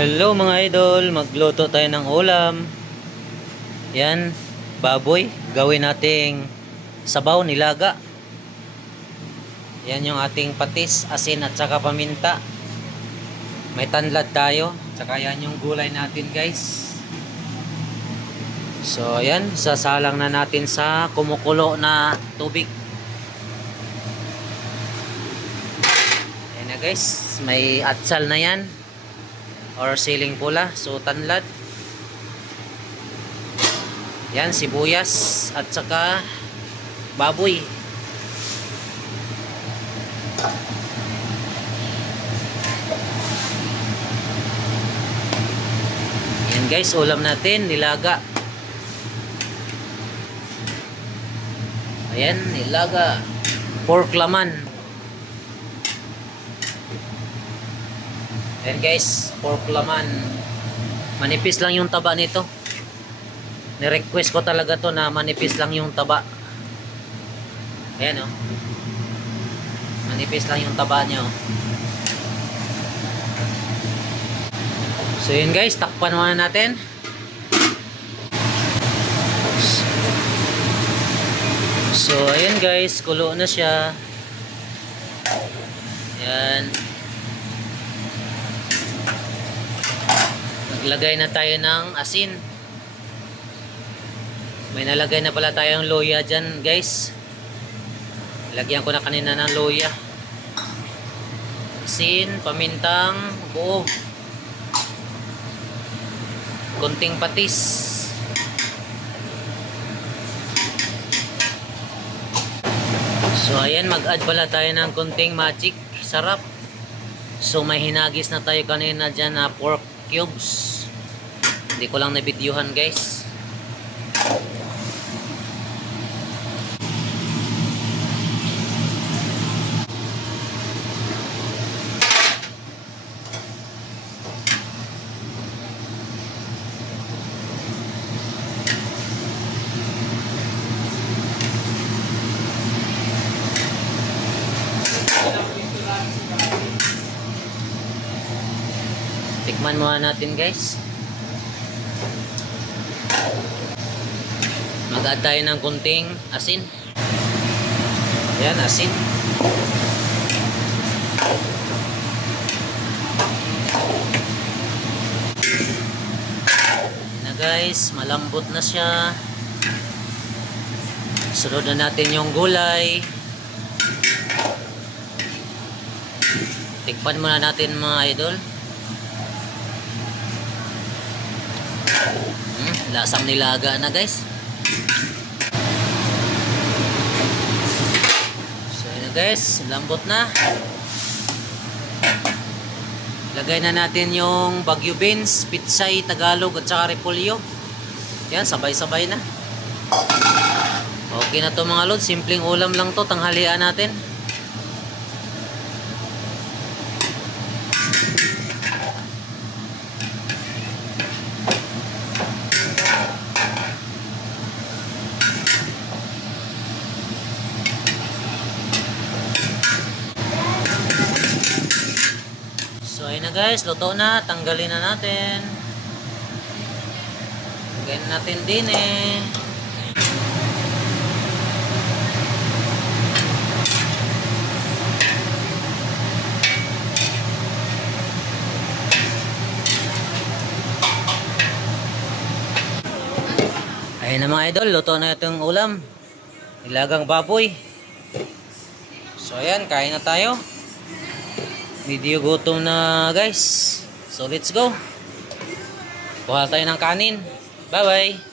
Hello mga idol, magluto tayo ng ulam. Yan, baboy. Gawin nating sabaw, nilaga. Yan yung ating patis, asin at saka paminta. May tanlad tayo. Tsaka yan yung gulay natin guys. So yan, sasalang na natin sa kumukulo na tubig. Yan na guys, may atsal na yan. Or siling pula, so tanlad. Yan, sibuyas at saka baboy. Yan guys, ulam natin, nilaga. Ayan, nilaga. Pork laman. Ayan guys, pork laman. Manipis lang yung taba nito. Ni-request ko talaga to na manipis lang yung taba. Ayan o. Manipis lang yung taba nyo. So yun guys, takpan muna natin. So ayan guys, kulo na siya. Ayan. Naglagay na tayo ng asin. May nalagay na pala tayong loya dyan guys. Lagyan ko na kanina ng loya. Asin, pamintang buo. Kunting patis. So ayan, mag-add pala tayo ng kunting magic. Sarap. So may hinagis na tayo kanina dyan na pork cubes. Hindi ko lang na-videohan guys. Tikman muna natin guys. Mag-add tayo ng kunting asin. Ayan, asin. Ayan na guys, malambot na siya. Sunod na natin yung gulay. Tikpan muna natin mga idol. Lasang nilaga na guys. So yun guys, lambot na. Lagay na natin yung Baguio beans, pitsay, Tagalog at saka repolyo. Yan, sabay-sabay na. Okay na to mga lod, simpleng ulam lang to, tanghalian natin. So ayun na guys, luto na, tanggalin na natin. Lagyan natin din eh. Ayun na mga idol, luto na itong ulam. Nilagang baboy. So ayan, kain na tayo. Medyo gutom na guys. So let's go. Kuha tayo ng kanin. Bye bye.